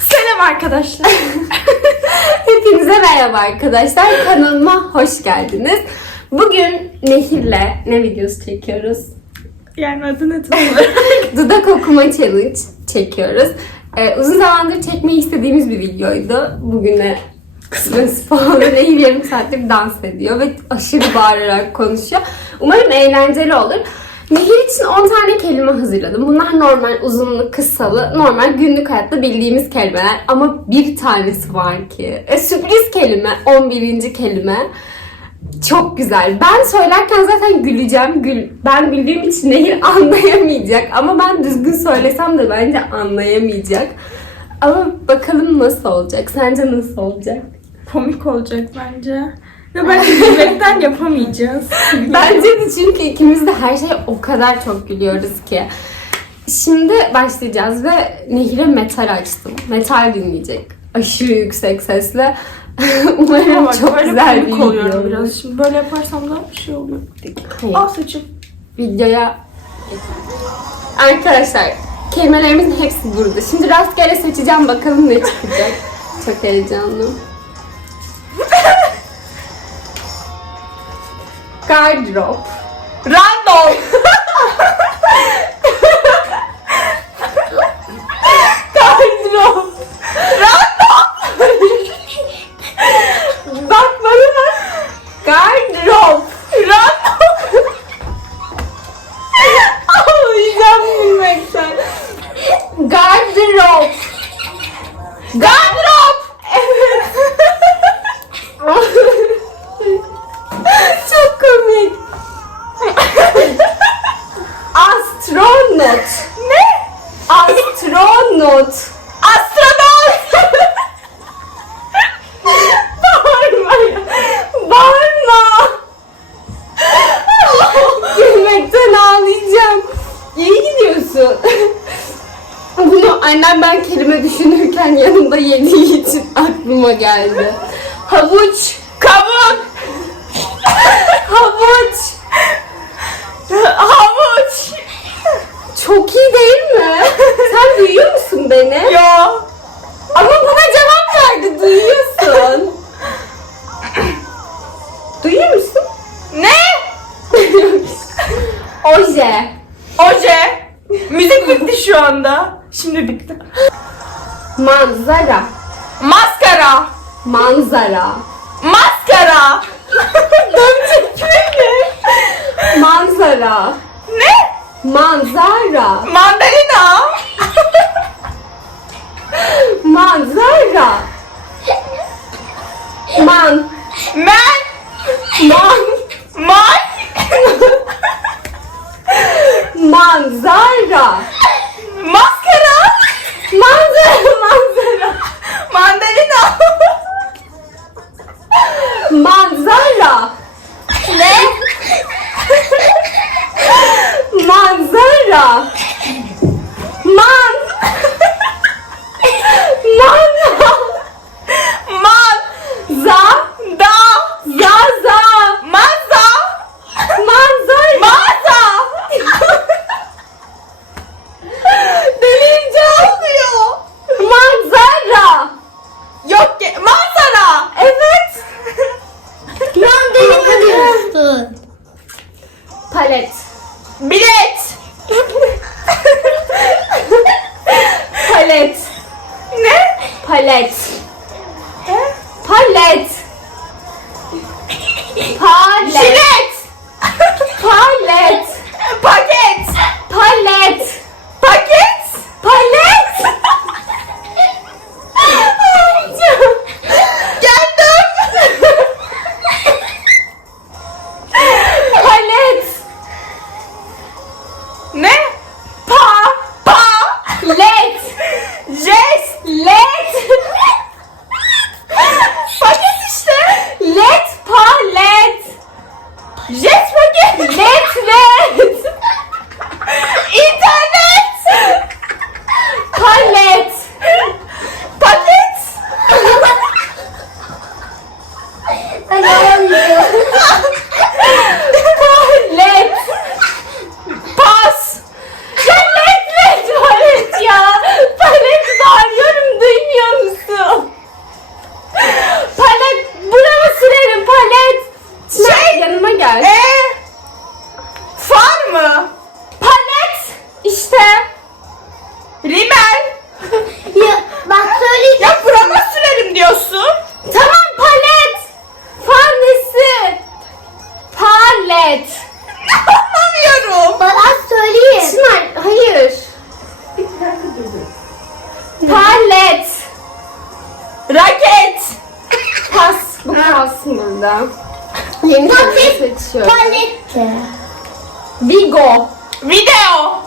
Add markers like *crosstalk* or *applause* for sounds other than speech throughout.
Selam arkadaşlar. *laughs* Hepinize merhaba arkadaşlar. Kanalıma hoş geldiniz. Bugün Nehir'le ne videosu çekiyoruz? yani adı ne tam? *laughs* Dudak okuma challenge çekiyoruz. Ee, uzun zamandır çekmeyi istediğimiz bir videoydu. Bugüne kısmetse falan *laughs* Nehir yarım saattir dans ediyor ve aşırı bağırarak konuşuyor. Umarım eğlenceli olur. Nehir için 10 tane kelime hazırladım. Bunlar normal, uzunlu, kısalı, normal günlük hayatta bildiğimiz kelimeler. Ama bir tanesi var ki. E, sürpriz kelime, 11. kelime. Çok güzel. Ben söylerken zaten güleceğim. Gül. Ben güldüğüm için Nehir *laughs* anlayamayacak. Ama ben düzgün söylesem de bence anlayamayacak. Ama bakalım nasıl olacak? Sence nasıl olacak? Komik olacak bence. Ve bence gülmekten yapamayacağız. *laughs* Bence de çünkü ikimiz de her şeye o kadar çok gülüyoruz ki. Şimdi başlayacağız ve Nehir'e metal açtım. Metal dinleyecek. Aşırı yüksek sesle. *laughs* Umarım Bak, çok böyle güzel bir komik video oluyorum olur. biraz. Şimdi böyle yaparsam da bir şey oluyor. Hayır. Al saçım. videoya Arkadaşlar kelimelerimizin hepsi burada. Şimdi rastgele seçeceğim bakalım ne çıkacak. Çok heyecanlı. *laughs* Skydrop. Randolph! *laughs* Havuç. Kavun. Havuç. Havuç. Çok iyi değil mi? Sen duyuyor musun beni? Ya. Ama buna cevap verdi. Duyuyorsun. Duyuyor musun? Ne? Oje. Oje. Müzik bitti şu anda. Şimdi bitti. Manzara. Maskara. Manzara. Maskara. *laughs* Dönecek Manzara. ne? Manzara. Mandalina. Manzara. Man. Men. Man. Man. Manzara. Maskara. Manzara. Seçiyorum. Palette. Vigo. Video.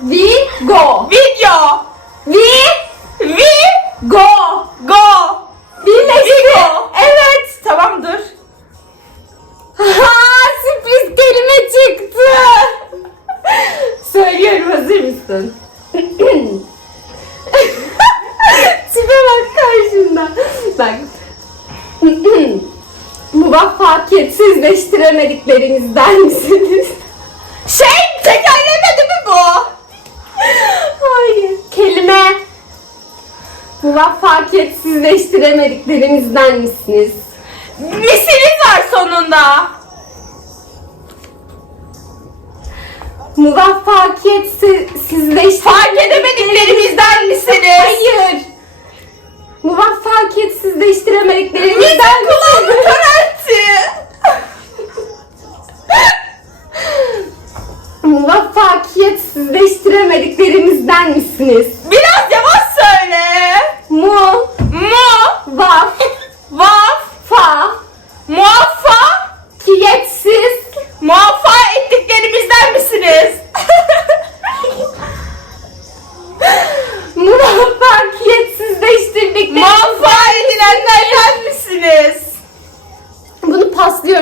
*laughs* Vigo. Video. Vi. Vi. Go. Go. Birleşti. Vigo. Evet. Tamam dur. Ha, sürpriz kelime çıktı. Söylüyorum hazır mısın? *laughs* Tipe bak karşında. Bak. Muvaffakiyetsizleştiremediklerimizden misiniz? Şey tekerlemedi mi bu? Hayır. Kelime. Muvaffakiyetsizleştiremediklerimizden misiniz? Misiniz var sonunda. Muvaffakiyetsizleştir... Fark edemediklerimizden misiniz? Hayır. Muvaffakiyetsizleştiremediklerimizden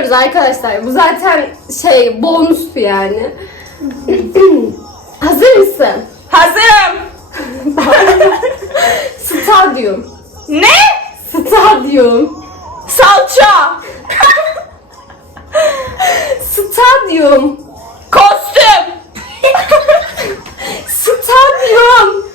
paslıyoruz arkadaşlar. Bu zaten şey bonustu yani. *clears throat* Hazır mısın? Hazırım. *laughs* Stadyum. Ne? Stadyum. Salça. *laughs* Stadyum. Kostüm. *laughs* Stadyum.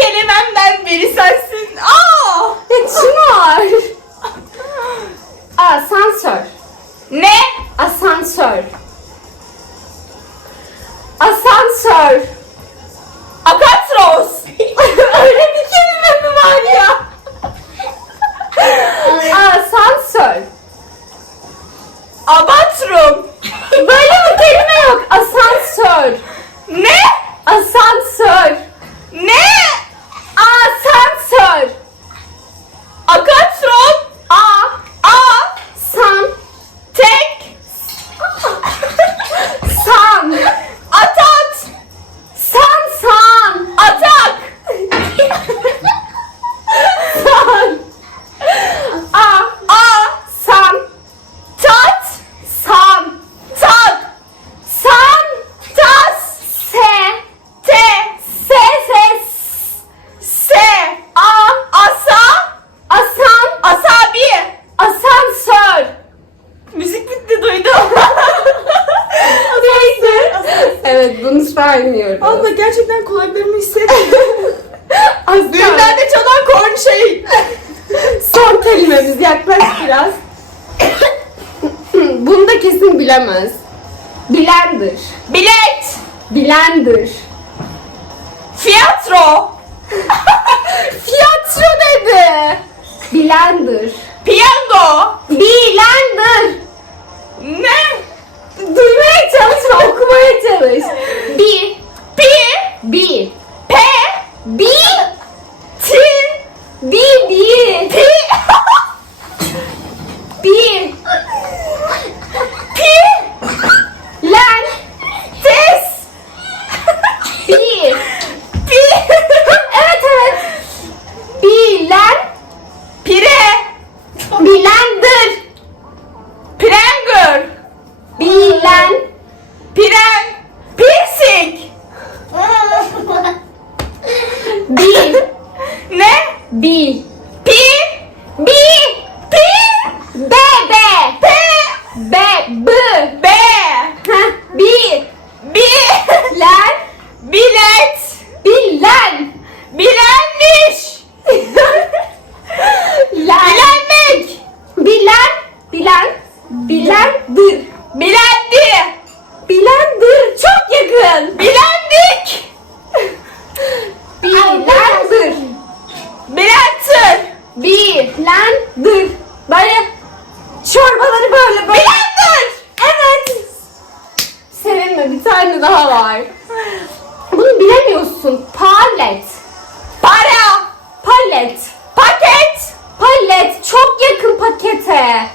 İki kelimemden biri sensin. Aa. Ya Çınar. Asansör. Ne? Asansör. Asansör. Akatros. *laughs* Öyle bir kelime mi var ya? Asansör. Abatrum. Böyle bir kelime yok. Asansör. Ne? Asansör. Bilemez. Blender. Bilet. Blender. Fiyatro. *laughs* Tiyatro dedi. Blender. Piyango. Blender. Ne? Duymaya çalış, okumaya çalış. Bi. Pi. Bi. P. Bi. Ti. Bi. Bi. Pi. Bi. 屁。*laughs* tane daha var. Bunu bilemiyorsun. Palet. Para. Palet. Paket. Palet. Çok yakın pakete.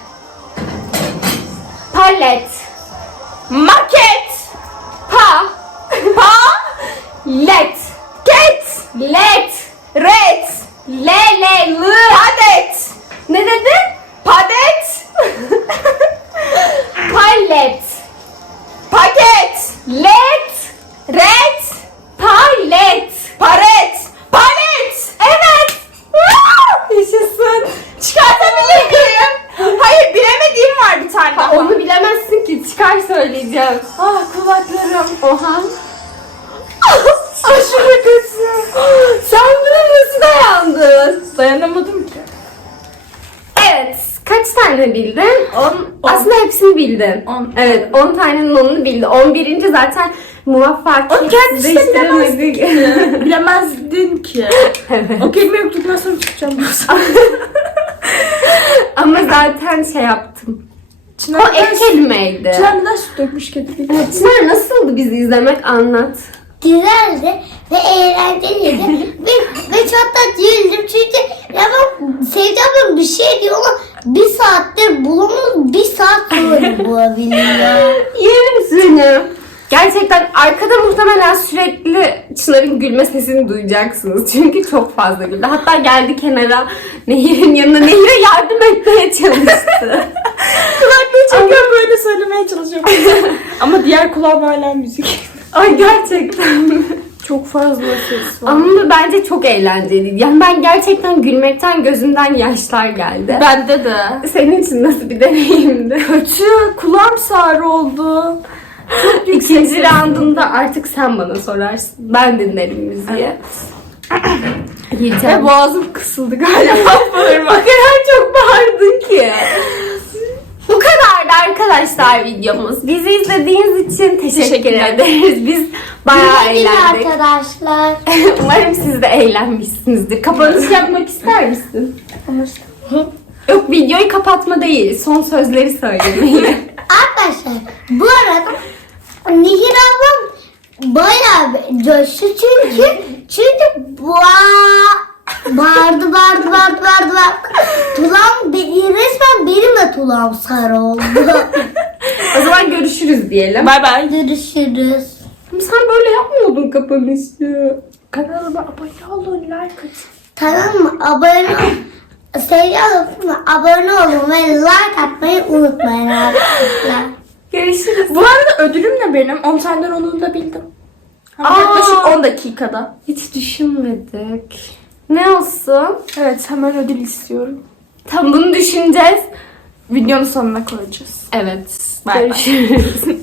Palet. Maket. Pa. Pa. Let. Ket. Let. Ret. Le le lı. Padet. Ne dedin? Dayanamadım ki. Evet. Kaç tane bildin? On. on. Aslında hepsini bildin. On. Evet 10 tanenin onunu bildi. 11. zaten Onu kendisi de muvaffakiyetsizleştiremedik. *laughs* Bilemezdin ki. evet. O kelimeyi okuduktan sonra tutacağım. *laughs* Ama zaten şey yaptım. O Çınar ek kelimeydi. Çınar neden süt dökmüş kedi gibi? Evet, Çınar nasıldı bizi izlemek anlat. Güzeldi ve eğlenceliydi. *laughs* ve, ve çok da güldüm çünkü Sevda ablam bir şey diyor ama bir saattir bulamıyoruz. Bir saat sonra bulabiliyor. Yerim *laughs* seni. Gerçekten arkada muhtemelen sürekli Çınar'ın gülme sesini duyacaksınız. Çünkü çok fazla güldü. Hatta geldi kenara Nehir'in yanına Nehir'e yardım etmeye çalıştı. *laughs* Kulaklığı çekiyorum böyle söylemeye çalışıyorum. *laughs* Ama diğer kulağım hala müzik. Ay gerçekten. Çok fazla ses var. Ama bence çok eğlenceliydi. Yani ben gerçekten gülmekten gözümden yaşlar geldi. Bende de. Senin için nasıl bir deneyimdi? Kötü. Kulağım sarı oldu. İkinci roundunda artık sen bana sorarsın. Ben dinlerim müziği. Ve Yiyeceğim. boğazım kısıldı galiba. *laughs* o kadar çok bağırdın ki. Bu kadardı arkadaşlar videomuz. Bizi izlediğiniz için teşekkür ederiz. Biz bayağı Güle eğlendik. arkadaşlar. *laughs* Umarım siz de eğlenmişsinizdir. Kapanış yapmak ister misin? Yok videoyu kapatma değil. Son sözleri söylemeyi. *laughs* Arkadaşlar bu arada Nehir ablam bayağı coştu çünkü çünkü boğa bağırdı bağırdı bağırdı bağırdı bağırdı. Tulağım be- resmen benim de tulağım sarı oldu. o zaman görüşürüz diyelim. Bay bay. Görüşürüz. Sen böyle yapmıyordun kapanışı. Kanalıma abone olun, like atın. Tamam mı? Abone ol. Seviyorum? Abone olun ve like atmayı unutmayın arkadaşlar. Görüşürüz. Bu arada ödülüm de benim. 10 tane onu da bildim. Ama Aa. yaklaşık 10 dakikada. Hiç düşünmedik. Ne olsun? Evet hemen ödül istiyorum. Tam bunu düşüneceğiz. Videonun sonuna koyacağız. Evet. Bay. Görüşürüz. *laughs*